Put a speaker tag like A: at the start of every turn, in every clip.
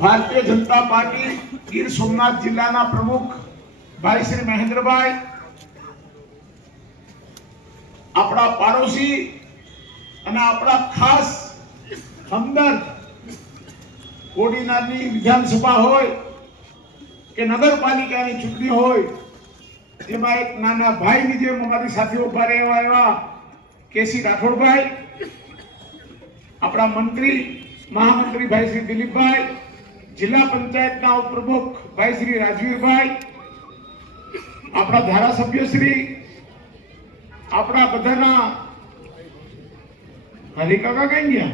A: Bharatiya Janata party Gir Somnath જિલ્લાના પ્રમુખ ભાઈ શ્રી મહેન્દ્રભાઈ, આપણા પાડોશી અને આપણા ખાસ હમદર્દ કોડીનારની વિધાનસભા હોય કે નગરપાલિકાની ચૂંટણી હોય, એમાં એક નાના ભાઈની જેમ અમારી સાથે ઊભા રહેવા એવા કેસી રાઠોડભાઈ, આપણા મંત્રી મહામંત્રી ભાઈ શ્રી દિલીપભાઈ, જિલ્લા પંચાયતના ઉપપ્રમુખ ભાઈ શ્રી રાજવીરભાઈ, આપણા ધારાસભ્ય શ્રી, આપણા બધાના હરિકાકા કઈ ગયા?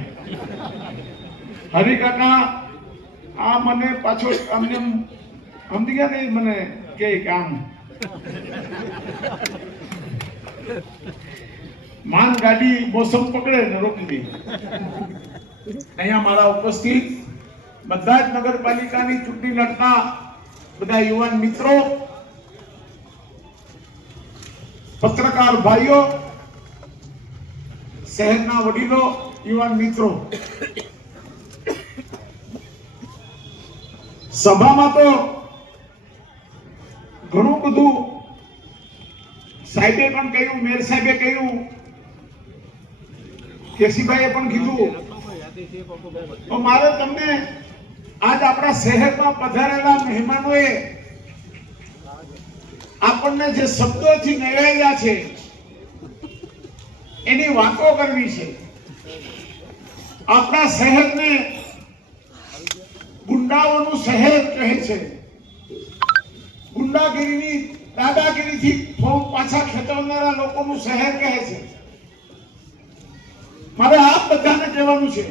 A: હરિકાકા આ મને પાછો અમને સમજી ગયા નહીં મને કે કામ માન ગાડી મોસમ પકડે ને રોકી દે. અહીંયા મારા ઉપસ્થિત બધા જ નગરપાલિકાની ચૂંટણી લડતા બધા યુવાન મિત્રો, પત્રકાર ભાઈઓ, શહેરના વડીલો, યુવાન મિત્રો. સભામાં તો ઘણું બધું સાહેબે પણ કહ્યું મેર સાહેબે કહ્યું કેસીભાઈએ પણ કીધું. તો મારે તમને આજ આપણા શહેરમાં પધારેલા મહેમાનોએ આપણને જે શબ્દોથી મેળવેલા છે, એની વાતો કરવી છે. આપણા શહેરને ગુંડાઓનું શહેર કહે છે. ગુંડાગીરીની, દાદાગીરીથી પાછા ખેંચવનારા લોકોનું શહેર કહે છે. મારે આપ બધાને કહેવાનું છે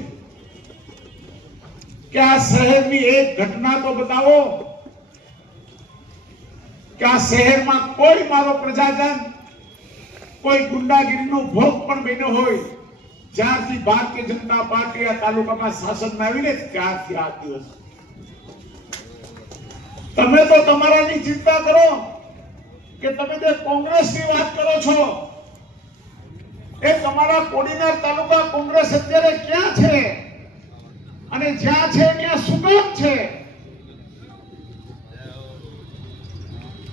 A: કે આ શહેરની એક ઘટના તો બતાવો કે આ શહેરમાં કોઈ મારો પ્રજાજન, કોઈ ગુંડાગીરીનો ભોગ પણ બન્યો હોય, જ્યારથી ભારતીય જનતા પાર્ટી આ તાલુકામાં શાસનમાં આવીને ત્યારથી આ દિવસ. તમે તો તમારાની ચિંતા કરો કે તમે જે કોંગ્રેસની વાત કરો છો એ તમારા કોડીનાર તાલુકા કોંગ્રેસ અત્યારે ક્યાં છે? અને જ્યાં છે, ત્યાં શું છે?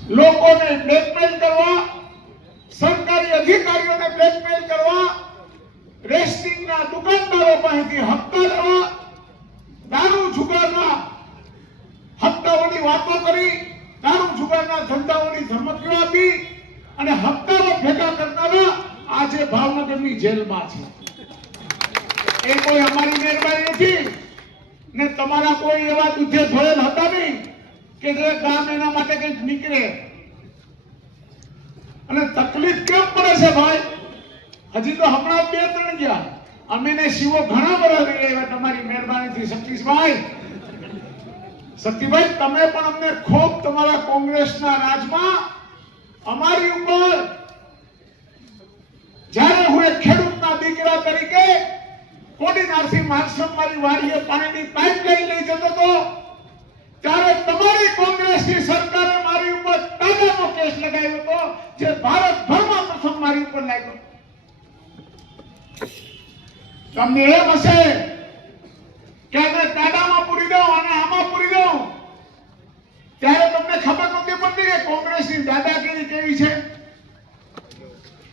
A: લોકોને બ્લેકમેલ કરવા, સરકારી અધિકારીઓને બ્લેકમેલ કરવા રેસ્ટિંગના દુકાનદારો પાસેથી હપ્તા લેવા, દારૂ જુગારના હપ્તાઓની વાતો કરી, દારૂ જુગારના ધંધાઓની ધમકીઓ આપી અને હપ્તાઓ ભેગા કરનારા આજે ભાવનગરની જેલમાં છે. એ કોઈ અમારી મહેરબાની નથી ને તમારા કોઈ એવા દુધે ધોયેલ હતા નહીં કે જે ગામ એના માટે કંઈક નીકળે. અને તકલીફ કેમ પડે છે ભાઈ? હજી તો હમણાં બે ત્રણ ગયા. અમે ને શિવો ઘણા બધા આવ્યા તમારી મહેરબાનીથી. સતીશભાઈ સતીભાઈ તમે પણ અમને ખૂબ તમારા કોંગ્રેસના રાજમાં અમારી ઉપર જ્યારે હું એક ખેડૂતના દીકરા તરીકે કોડીનારથી માનસમ મારી વાડીએ પાણીની પાઇપ લઈ જતો હતો, ત્યારે તમારી કોંગ્રેસની સરકારે મારી ઉપર ટાટાનો કેસ લગાવ્યો હતો, જે ભારતભરમાં પ્રથમ મારી ઉપર લાગ્યો. તમને એમ હશે કે અમે દાદામાં પૂરી દઉં અને આમાં પૂરી દઉં, ત્યારે તમને ખબર નથી પડતી કે કોંગ્રેસની દાદાગીરી કેવી છે?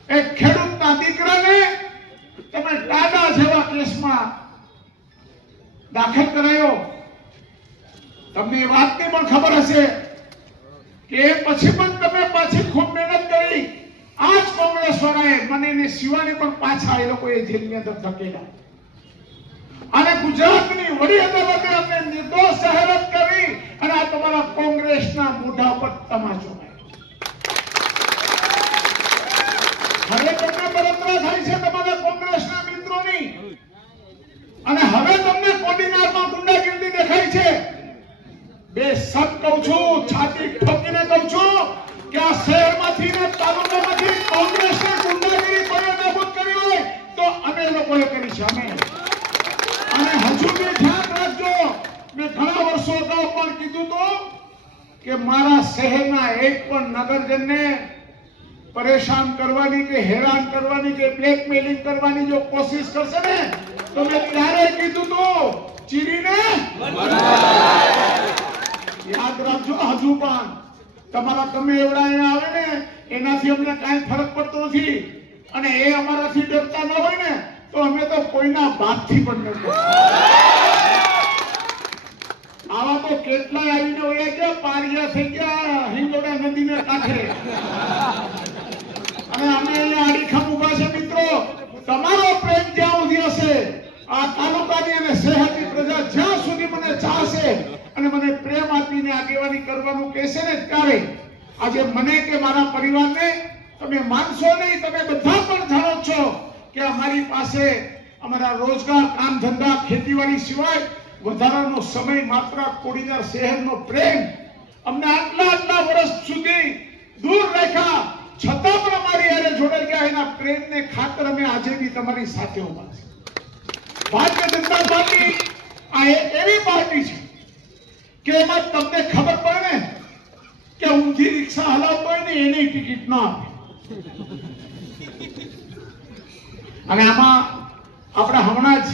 A: એક ખેડૂતના દીકરાને તમે ટાટા જેવા કેસમાં દાખલ કરાયો તમને એ વાતની પણ ખબર હશે કે એ પછી પણ તમે પાછી ખૂબ મહેનત કરી. આ જ કોંગ્રેસ વાળાએ મને શિવાને પણ પાછા એ લોકોએ જેલની અંદર ધકેલા. અને ગુજરાતની વડી અદાલતે અમને નિર્દોષ જાહેરાત કરી અને આ તમારા કોંગ્રેસના મોઢા પર તમાચો હવે તમને બળતરા થાય છે તમારા કોંગ્રેસના મિત્રોની. અને હવે તમને કોડીનારમાં ગુંડાગીરી દેખાય છે. બે સત કહું છું, છાતી ઠોકીને કહું છું. કે આ ને અમે લોકોએ કરી અમે અને હજુ બી ધ્યાન રાખજો મેં ઘણા વર્ષો અગાઉ પણ કીધું તો કે મારા શહેરના એક પણ નગરજનને પરેશાન કરવાની કે હેરાન કરવાની કે બ્લેકમેલિંગ કરવાની જો કોશિશ કરશે ને તો મેં ત્યારે કીધું તો ચીરીને યાદ રાખજો હજુ પણ તમારા ગમે એવડા અહીંયા આવે ને, એનાથી અમને કાંઈ ફરક પડતો નથી. અને એ અમારાથી ડરતા ન હોય ને, તો અમે તો કોઈના બાપથી પણ ન આવા તો કેટલાય આવીને હોય ગયા, પારિયા થઈ ગયા, હિંગોડા નદીને કાંઠે. અને અમે અહીંયા આડીખમ ઊભા છે, મિત્રો. તમારો પ્રેમ જ્યાં સુધી હશે. આ તાલુકાની અને શહેરની પ્રજા જ્યાં સુધી મને ચાહશે અને મને પ્રેમ આપીને કરવાનું કહેશે ને ત્યારે આજે મને કે મારા પરિવારને તમે માનશો નહીં, તમે બધા પણ જાણો છો કે અમારી પાસે અમારા રોજગાર કામ ધંધા ખેતીવાડી સિવાય વધારાનો સમય માત્ર કોડીનાર શહેરનો પ્રેમ અમને આટલા આટલા વર્ષ સુધી દૂર રાખ્યા. છતાં પણ અમારી યારે જોડાઈ ગયા, એના પ્રેમને ખાતર અમે આજે બી તમારી સાથે ઊભા છે ભારતીય જનતા પાર્ટી આ એક એવી પાર્ટી છે કે એમાં તમને ખબર પડે ને કે ઊંધી રિક્ષા હલાવ પડે ને એની ટિકિટ ના આપે. અને આમાં આપણે હમણાં જ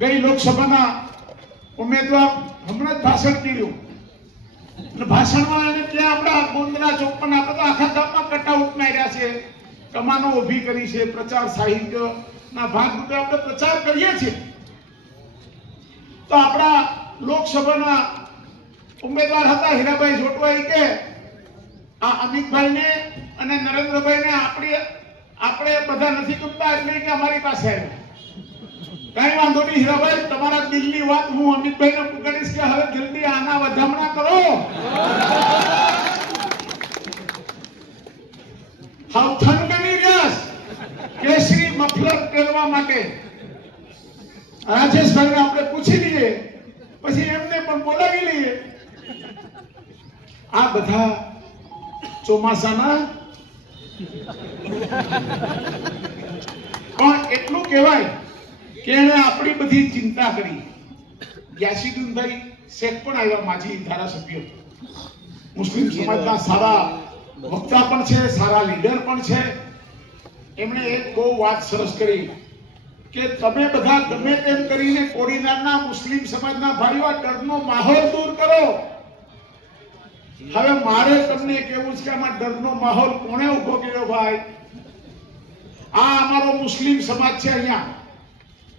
A: ગઈ લોકસભાના ઉમેદવાર હમણાં જ ભાષણ કર્યું. અને ભાષણમાં એને ત્યાં આપણા ગોંદના ચોક પણ આપણે તો આખા ગામમાં કટઆઉટ માર્યા છે. કમાનો ઊભી કરી છે, પ્રચાર સાહિત્ય ના ભાગરૂપે આપણે પ્રચાર કરીએ છીએ. તો આપણા લોકસભાના ઉમેદવાર હતા હીરાભાઈ જોટવાઈ કે આ અમિતભાઈને અને નરેન્દ્રભાઈને આપણી આપણે બધા નથી ગમતા એટલે કે અમારી પાસે કઈ વાંધો નહીં હીરાભાઈ તમારા દિલની વાત હું અમિતભાઈને પકડીશ કે હવે જલ્દી આના વધામણા કરો. હાવ થનગની રહ્યા છે. કેસરી મફલર પહેરવા માટે. રાજેશભાઈને આપણે પૂછી લઈએ, પછી એમને પણ બોલાવી લઈએ. આ બધા ચોમાસાના? પણ એટલું કહેવાય કે એને આપણી બધી ચિંતા કરી. યાસીદુનભાઈ શેખ પણ આવ્યા માજી ધારાસભ્ય. મુસ્લિમ સમાજના સારા વક્તા પણ છે સારા લીડર પણ છે. એમણે એક બહુ વાત સરસ કરી કે તમે બધા ગમે તેમ કરીને કોડીનારના મુસ્લિમ સમાજના ભાઈઓ ડરનો માહોલ દૂર કરો. હવે મારે તમને કેવું છે કે આમાં ડરનો માહોલ કોણે ઊભો કર્યો ભાઈ? આ અમારો મુસ્લિમ સમાજ છે અહીંયા.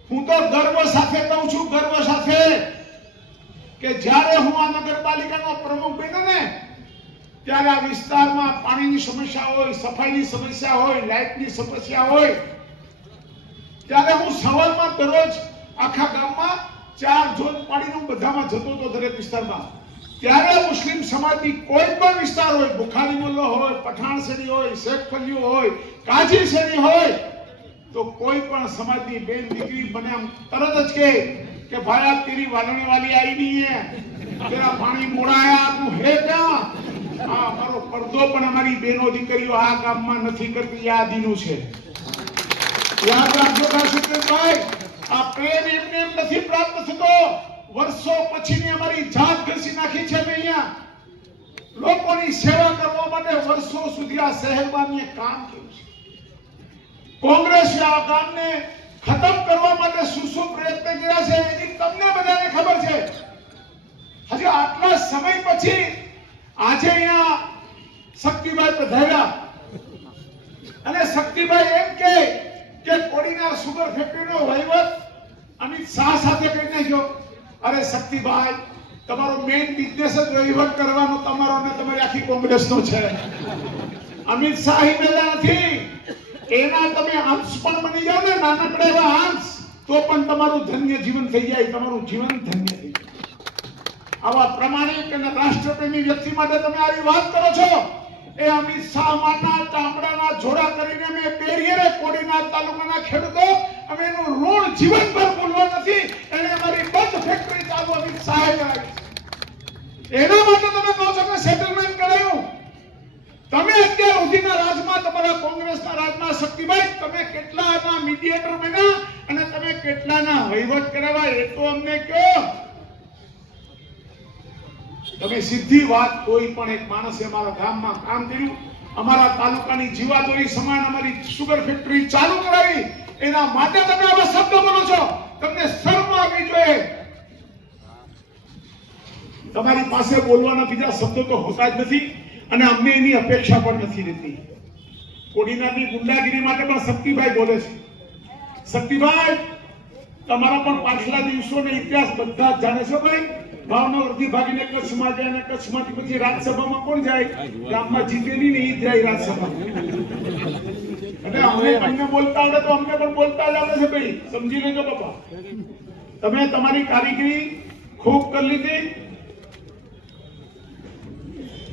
A: હું તો ગર્વ સાથે કહું છું, ગર્વ સાથે, કે જ્યારે હું આ નગરપાલિકાનો પ્રમુખ બન્યો ને, ત્યારે આ વિસ્તારમાં પાણીની સમસ્યા હોય, સફાઈની સમસ્યા હોય, લાઇટની સમસ્યા હોય, ત્યારે હું સવારમાં દરરોજ આખા ગામમાં ચાર જોત પાડીને હું બધામાં જતો હતો દરેક વિસ્તારમાં. ત્યારે મુસ્લિમ સમાજની કોઈ પણ વિસ્તાર હોય બુખારી મોલ્લો હોય, પઠાણ શેરી હોય, શેખ ફલિયું હોય કાજી શેરી હોય, તો કોઈ પણ સમાજની બેન દીકરી મને આમ તરત જ કહે કે, ભાઈ, આ તેરી વાલણી વાલી આવી નહીં હે. તેરા પાણી મોડાયા, તું હે ક્યાં? આ અમારો પડદો પણ અમારી બેનો દીકરીઓ આ ગામમાં નથી કરતી, આ દીનું છે. યાદ રાખજો કાશુભાઈ આ પ્રેમ એમને એમ નથી પ્રાપ્ત થતો. વર્ષો પછીની અમારી જાત ઘસી નાખી છે મેં અહીંયા. લોકોની સેવા કરવા માટે વર્ષો સુધી આ મેં કામ કર્યું છે. કોંગ્રેસે આ કામને ખતમ કરવા માટે શું શું પ્રયત્ન કર્યા છે એની તમને બધાને ખબર છે. હજી આટલા સમય પછી આજે અહીંયા શક્તિભાઈ પધાર્યા. અને શક્તિભાઈ એમ કે કે કોડીના સુગર ફેક્ટરીનો વહીવટ અમિત શાહ સાથે કરી નાખ્યો અરે શક્તિભાઈ, તમારો મેઇન બિઝનેસ જ વહીવટ કરવાનો તમારો અને તમારી આખી કોંગ્રેસનો છે. અમિત શાહ હિમેલા નથી. એના તમે અંશ પણ બની જાઓ ને, નાનકડે એવા અંશ, તો પણ તમારું ધન્ય જીવન થઈ જાય, તમારું જીવન ધન્ય થઈ જાય. આવા પ્રમાણિક અને રાષ્ટ્રપ્રેમી વ્યક્તિ માટે તમે આવી વાત કરો છો. એ અમિત શાહ માના ચામડાના જોડા કરીને અમે પહેરીએ કોડીના તાલુકાના ખેડૂતો, અમે એનું ઋણ જીવનભર ભૂલવા નથી, એને એના માટે તમે કહો છો કે સેટલમેન્ટ કરાયું? તમે અત્યાર સુધીના રાજમાં, તમારા કોંગ્રેસના રાજમાં શક્તિભાઈ, તમે કેટલાના મીડિયેટર બન્યા અને તમે કેટલાના વહીવટ કરાવ્યા એ તો અમને કહો. તમે સીધી વાત કોઈ પણ એક માણસે અમારા ગામમાં કામ કર્યું. અમારા તાલુકાની જીવાદોરી સમાન અમારી સુગર ફેક્ટરી ચાલુ કરાવી. એના માટે તમે આવા શબ્દ બોલો છો. તમને શરમ આવવી જોઈએ. તમારી પાસે બોલવાના બીજા શબ્દો તો હોતા જ નથી અને અમને એની અપેક્ષા પણ નથી રહેતી. કોડીનાની ગુંડાગીરી માટે પણ શક્તિભાઈ બોલે છે. શક્તિભાઈ, તમારા પણ પાછલા દિવસોનો ઇતિહાસ બધા જાણે છો ભાઈ. ભાવનગરથી ભાગીને કચ્છમાં જાય અને કચ્છમાંથી પછી રાજ્યસભામાં કોણ જાય? ગામમાં જીતેલી ને જાય રાજ્યસભામાં. એટલે અમને તમને બોલતા આવડે તો અમને પણ બોલતા જ આવડે છે ભાઈ. સમજી લેજો બાપા. તમે તમારી કારીગરી ખૂબ કરી લીધી.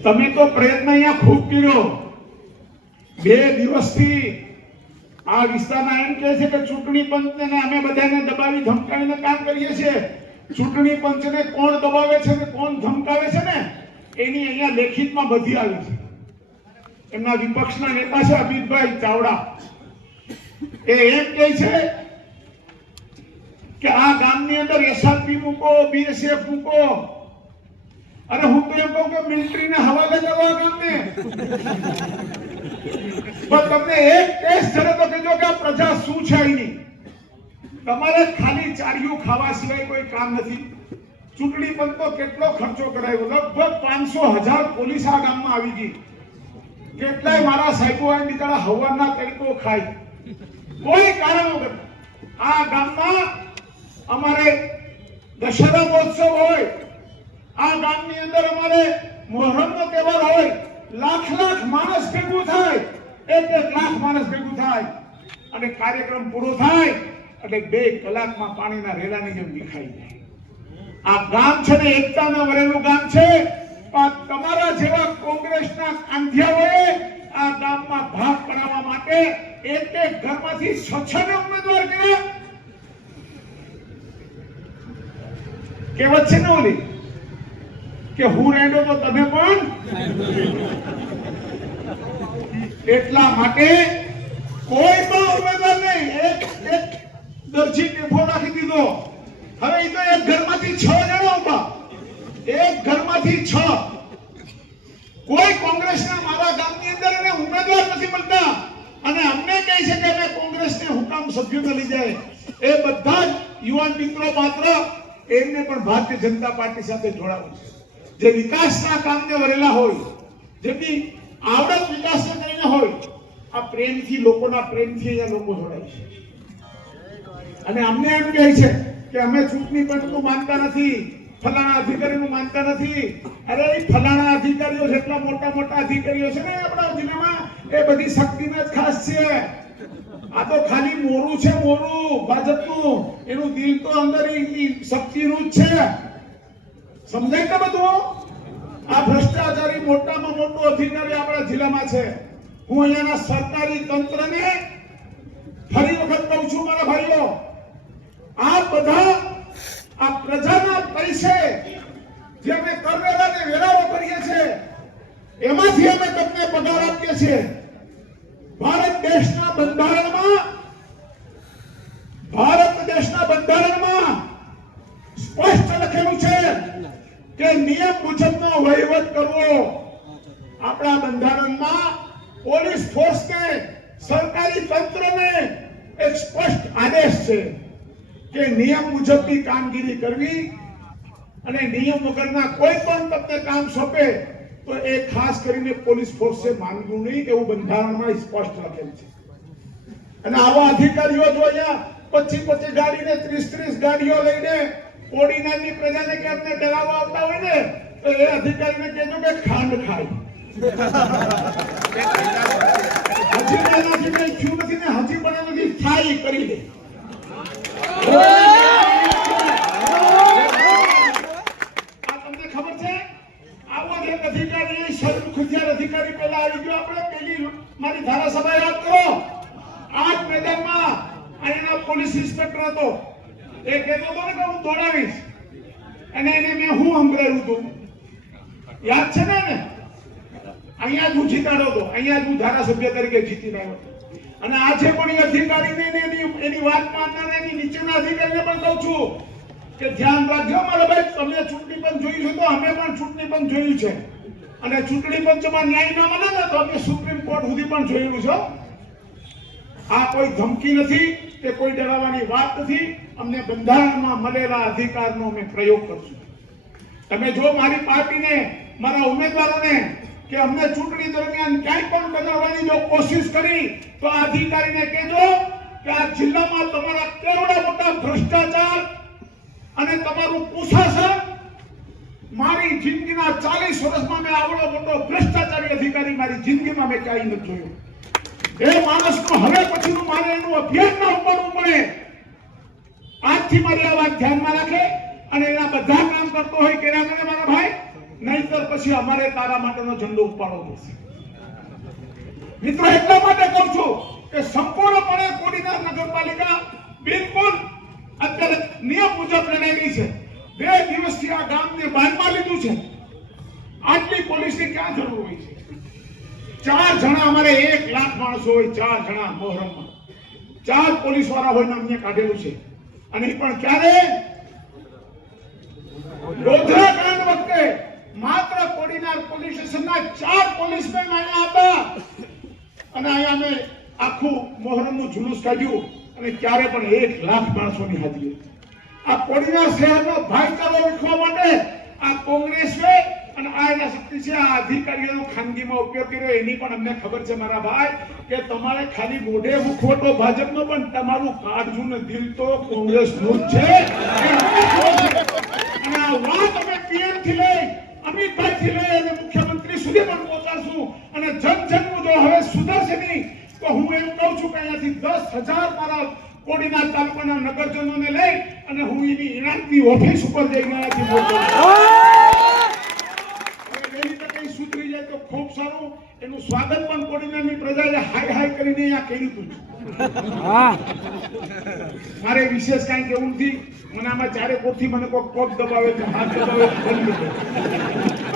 A: તમે તો પ્રયત્ન અહીંયા ખૂબ કર્યો. બે દિવસથી આ વિસ્તારના એમ કહે છે કે ચૂંટણી પંચને અમે બધાને દબાવી ધમકાવીને કામ કરીએ છીએ. ચૂંટણી પંચને કોણ દબાવે છે ને કોણ ધમકાવે છે ને, એની અહીંયા લેખિતમાં બધી આવી છે. એમના વિપક્ષના નેતા છે અમિતભાઈ ચાવડા. એ એમ કહે છે કે આ ગામની અંદર એસઆરપી મૂકો બીએસએફ મૂકો અને હું તો એમ કહું કે મિલિટરીને હવાલે જવા આ ગામને પણ તમને એક ટેસ્ટ જડે તો કહેજો કે પ્રજા શું છે અહીંની તમારે ખાલી ચારિયું ખાવા સિવાય કોઈ કામ નથી. ચૂંટણી પંચ કેટલો ખર્ચો કરાયો લગભગ પાંચસો હજાર પોલીસ આ ગામમાં આવી ગઈ. કેટલાય મારા સાહેબો આ બિચારા હવાના તરીકો ખાય. કોઈ કારણ વગર. આ ગામમાં અમારે દશેરા મહોત્સવ હોય આ ગામની અંદર અમારે મોહરમનો તહેવાર હોય, લાખ લાખ માણસ ભેગું થાય, એક એક લાખ માણસ ભેગું થાય. અને કાર્યક્રમ પૂરો થાય, એટલે બે કલાકમાં પાણીના રેલાની જેમ દેખાઈ જાય. આ ગામ છે ને એકતાના વરેલું ગામ છે. પણ તમારા જેવા કોંગ્રેસના કાંધિયાઓએ આ ગામમાં ભાગ પડાવવા માટે એક એક ઘરમાંથી છ છ ને ઉમેદવાર કર્યા. કહેવત છે ને ઓલી? કે હું રેડો તો તમે પણ? એટલા માટે કોઈ પણ ઉમેદવાર નહીં દરજી ટેફો રાખી દીધો. હવે એ તો એક ઘરમાંથી છ જણા ઊભા. એક ઘરમાંથી છ. કોઈ કોંગ્રેસના મારા ગામની અંદર એને ઉમેદવાર નથી મળતા. અને અમને કહે છે કે અમે કોંગ્રેસને હુકામ સભ્યો લઈ જાય. એ બધા જ યુવાન મિત્રો માત્ર એમને પણ ભારતીય જનતા પાર્ટી સાથે જોડાવું છે. જે વિકાસના કામને વરેલા હોય, જેમની આવડત વિકાસને કરીને હોય, આ પ્રેમથી લોકોના પ્રેમથી અહીંયા લોકો જોડાય છે. અને અમને એમ કહે છે કે અમે ચૂંટણી પંચનું માનતા નથી, ફલાણા અધિકારીનું માનતા નથી. અરે ફલાણા અધિકારીઓ જેટલા મોટા મોટા અધિકારીઓ છે ને આપણા જિલ્લામાં, એ બધી શક્તિના જ ખાસ છે. આ તો ખાલી મોરું છે, મોરું, ભાજપનું. એનું દિલ તો અંદર શક્તિનું જ છે. સમજાય કે બધું આ ભ્રષ્ટાચારી મોટામાં મોટો અધિકારી આપણા જિલ્લામાં છે. હું અહીંયાના સરકારી તંત્રને ફરી વખત કહું છું, મારા ભાઈઓ, આ બધા આ પ્રજાના પૈસે જે અમે કરવેરા ને વેરાઓ કરીએ છીએ, એમાંથી અમે તમને પગાર આપીએ છીએ. ભારત દેશના બંધારણમાં, ભારત દેશના બંધારણમાં સ્પષ્ટ લખેલું છે કે નિયમ મુજબનો વહીવટ કરવો. આપણા બંધારણમાં પોલીસ ફોર્સને, સરકારી તંત્રને એક સ્પષ્ટ આદેશ છે કે નિયમ મુજબની કામગીરી કરવી અને નિયમ વગરના કોઈ પણ તમને કામ સોંપે તો એ ખાસ કરીને પોલીસ ફોર્સે માનવું નહીં એવું બંધારણમાં સ્પષ્ટ લખેલ છે. અને આવા અધિકારીઓ જો અહીંયા પચીસ પચીસ ગાડીને ત્રીસ ત્રીસ ગાડીઓ લઈને કોડીનારની પ્રજાને કે અમને ડરાવવા આવતા હોય ને, તો એ અધિકારીને કહેજો કે ખાંડ ખાય. હજી એનાથી કઈ થયું નથી ને, હજી પણ એનાથી થાય કરી દે. અધિકારી શરીર ખુશિયાર અધિકારી પેલા આવી ગયો. આપણે પેલી મારી ધારાસભા યાદ કરો. આ મેદાનમાં અહીંના પોલીસ ઇન્સ્પેક્ટર હતો. એ કહેતો હતો ને કે હું દોડાવીશ. અને એને મેં હું સંભળાયું હતું? યાદ છે ને અહીંયા જ હું જીતાડો હતો. અહીંયા જ હું ધારાસભ્ય તરીકે જીતી રહ્યો અને આજે પણ એ અધિકારીને એની એની વાત માનનાર એની નીચેના અધિકારીને પણ કહું છું કે ધ્યાન રાખજો મારા ભાઈ, તમે ચૂંટણી પંચ જોયું છે તો અમે પણ ચૂંટણી પંચ જોયું છે. અને ચૂંટણી પંચમાં ન્યાય ના મળે ને તો અમે સુપ્રીમ કોર્ટ સુધી પણ જોયેલું છે. આ કોઈ ધમકી નથી કે કોઈ ડરાવવાની વાત નથી. અમને બંધારણમાં મળેલા અધિકારનો અમે પ્રયોગ કરશું. તમે જો મારી પાર્ટીને, મારા ઉમેદવારોને કે અમને ચૂંટણી દરમિયાન ક્યાંય પણ બનાવવાની જો કોશિશ કરી, તો આ અધિકારીને કહેજો કે આ જિલ્લામાં તમારા કેવડા મોટા ભ્રષ્ટાચાર અને તમારું કુશાસન મારી જિંદગીના ચાલીસ વર્ષમાં મેં આવડો મોટો ભ્રષ્ટાચારી અધિકારી મારી જિંદગીમાં મેં ક્યાંય નથી જોયો. એ માણસનું હવે પછીનું મારે એનું અભિયાન ના આજથી મારી આ વાત ધ્યાનમાં રાખે અને એના બધા કામ કરતો હોય કે કરે મારા ભાઈ, નહીતર પછી અમારે તારા માટેનો ઝંડો ઉપાડવો પડશે. મિત્રો, એટલા માટે કહું છું કે સંપૂર્ણપણે કોડીનાર નગરપાલિકા બિલકુલ અત્યારે નિયમ મુજબ લડાયેલી છે. બે દિવસથી આ ગામને બાંધમાં લીધું છે. આટલી પોલીસની ક્યાં જરૂર હોય છે? ચાર જણા અમારે એક લાખ માણસો હોય, ચાર જણા મોહરમમાં. ચાર પોલીસવાળા હોય અમને કાઢેલું છે. અને પણ ક્યારે? ગોધરા વખતે માત્ર કોડીનાર પોલીસ સ્ટેશનના ચાર પોલીસમેન અહીંયા હતા. અને અહીંયા અમે આખું મોહરમનું જુલુસ કાઢ્યું અને ત્યારે પણ એક લાખ માણસોની હાજરી આ કોડીનાર શહેરનો ભાઈચારો રખવા માટે આ કોંગ્રેસે અને આ શક્તિ છે, આ અધિકારીઓનો ખાનગીમાં ઉપયોગ કર્યો, એની પણ અમને ખબર છે મારા ભાઈ, કે તમારે ખાલી મોઢે મુખવટો ભાજપનો પણ તમારું કાળજું દિલ તો કોંગ્રેસનું જ છે. અને વાત અમે પીએમથી લઈ, અમિતભાઈ થી લઈ અને મુખ્યમંત્રી સુધી પણ પહોંચાડશું અને જન જન્મ જો હવે સુધરશે નહીં, તો હું એમ કહું છું કે અહીંયાથી દસ હજાર મારા કોડીના તાલુકાના નગરજનોને લઈ અને હું એની ઇનામની ઓફિસ ઉપર જઈને અહીંયાથી મોકલું તો એનું સ્વાગત પણ કોડીનારની પ્રજાએ હાય હાય કરીને અહીંયા કર્યું હતું. મારે વિશેષ કાંઈ કેવું નથી મને આમાં ચારે કોરથી મને કોઈ પગ દબાવે તો હાથ દબાવે.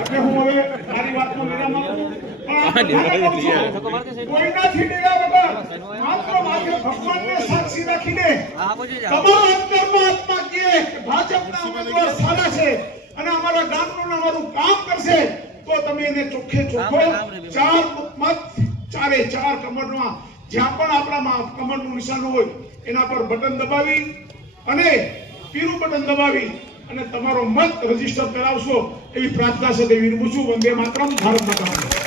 A: એટલે હું હવે મારી વાતનો વિરામ આપું પણ આ બધાને કહું છું, કોઈનાથી ડર્યા વગર માત્ર માથે ભગવાનને સાક્ષી રાખીને તમારા અંતરમાં આત્મા કે ભાજપના ઉમેદવાર સારા છે અને અમારા ગામનું ને અમારું કામ કરશે. તો તમે એને ચોખ્ખે ચોખ્ખો ચાર મત ચારે ચાર કમરમાં જ્યાં પણ આપણામાં કમરનું નિશાન હોય એના પર બટન દબાવી અને પીરું બટન દબાવી અને તમારો મત રજિસ્ટર કરાવશો એવી પ્રાર્થના સાથે વિરમું છું. વંદે માતરમ. ભારત માતા